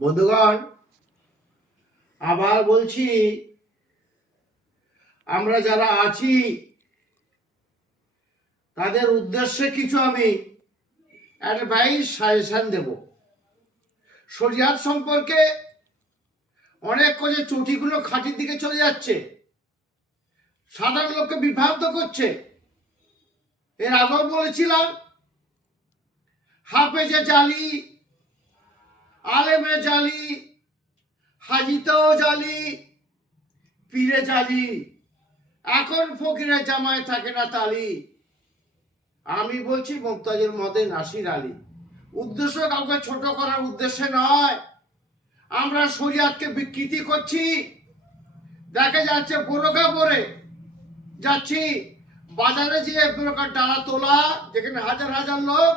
বন্ধুগণ, আবার বলছি, আমরা যারা আছি তাদের উদ্দেশ্যে কিছু আমি অ্যাডভাইস সাজেশন দেব। শরিয়াত সম্পর্কে অনেক যে চটিগুলো খাঁটির দিকে চলে যাচ্ছে, সাধারণ লোককে বিভ্রান্ত করছে। এর আগেও বলেছিলাম, হাফেজে জালি, আলেমে জালি, হাজিতেও জালি, পীরে জালি, এখন ফকিরের জামায় থাকে না তালি। আমি বলছি মুক্তাজুল মদে নাসির আলী। উদ্দেশ্য কাউকে ছোট করার উদ্দেশ্যে নয়। আমরা শরিয়াতকে বিকৃতি করছি। দেখা যাচ্ছে বোরকা পরে যাচ্ছি, বাজারে যে বোরকার ডালা তোলা, যেখানে হাজার হাজার লোক,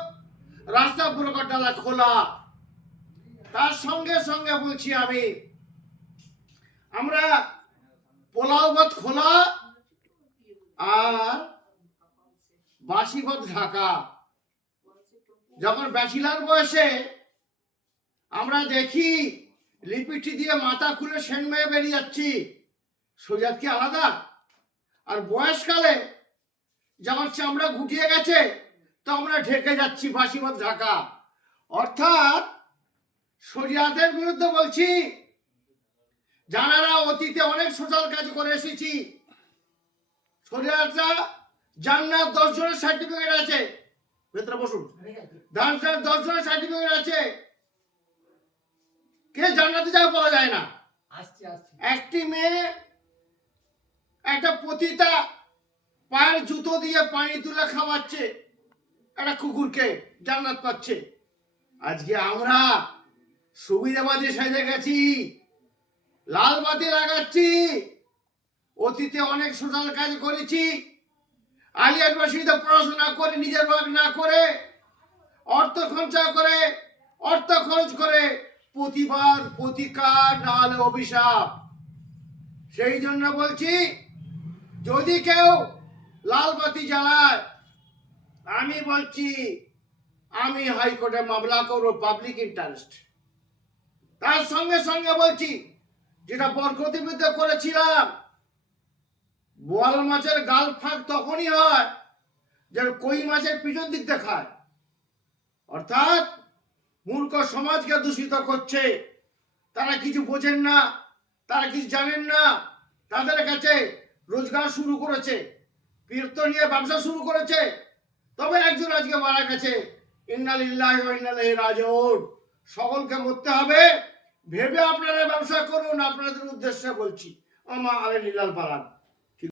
রাস্তা বোরকার ডালা খোলা। তার সঙ্গে সঙ্গে বলছি আমরা পোলাও ভাত খোলা আর বাসি ভাত ঢাকা। যখন ব্যাচেলার বয়সে আমরা দেখি লিপিটি দিয়ে মাথা খুলে সেন মেয়ে বেরিয়ে যাচ্ছি, শরিয়াত কি আলাদা? আর বয়সকালে যখন চামড়া গুটিয়ে গেছে তো আমরা ঢেকে যাচ্ছি বাসি ভাত ঢাকা। অর্থাৎ শরিয়াতের বিরুদ্ধে বলছি। যারা অতীতে অনেক সোশ্যাল কাজ করে এসেছি, শরিয়াতটা জান্নাত 10 জনের সার্টিফিকেট আছে, ভেতরে বসুন, 10 জনের সার্টিফিকেট আছে। কে জান্নাতে যাওয়া পাওয়া যায় না। একটি মেয়ে একটা পতিতা পায়ের জুতো দিয়ে পানি তুলে খাওয়াচ্ছে একটা কুকুরকে, জান্নাত পাচ্ছে। আজকে আমরা সুবিধাবাদী সেজে গেছি, লাল বাতি লাগাচ্ছি। অতীতে অনেক সোশ্যাল কাজ করেছি, আলিয়া ইউনিভার্সিটিতে পড়াশোনা করে, নিজের ওয়ার্ক না করে, অর্থ খরচ করে প্রতিবাদ, প্রতিকার, না হলে অভিশাপ। সেই জন্য বলছি, যদি কেউ লাল বাতি জ্বালায়, আমি বলছি আমি হাইকোর্টে মামলা করবো, পাবলিক ইন্টারেস্ট। তার সঙ্গে সঙ্গে বলছি, যেটা বরকতির বিরুদ্ধে করেছিলাম, বোয়াল মাছের গাল ফাঁক তখনই হয় যে কই মাছের পিছন দিক দেখায়। অর্থাৎ মূর্খ সমাজকে দূষিত করছে। তারা কিছু বোঝেন না, তারা কিছু জানেন না। তাদের কাছে রোজগার শুরু করেছে, পীরত্ব নিয়ে ব্যবসা শুরু করেছে। তবে একজন আজকে মারা গেছে, ইন্না লিল্লাহি ওয়া ইন্না ইলাইহি রাজিউন। সকলকে মরতে হবে, ভেবে আপনারা ব্যবসা করুন। আপনাদের উদ্দেশ্যে বলছি, আমা আলাইহিল বালাগ।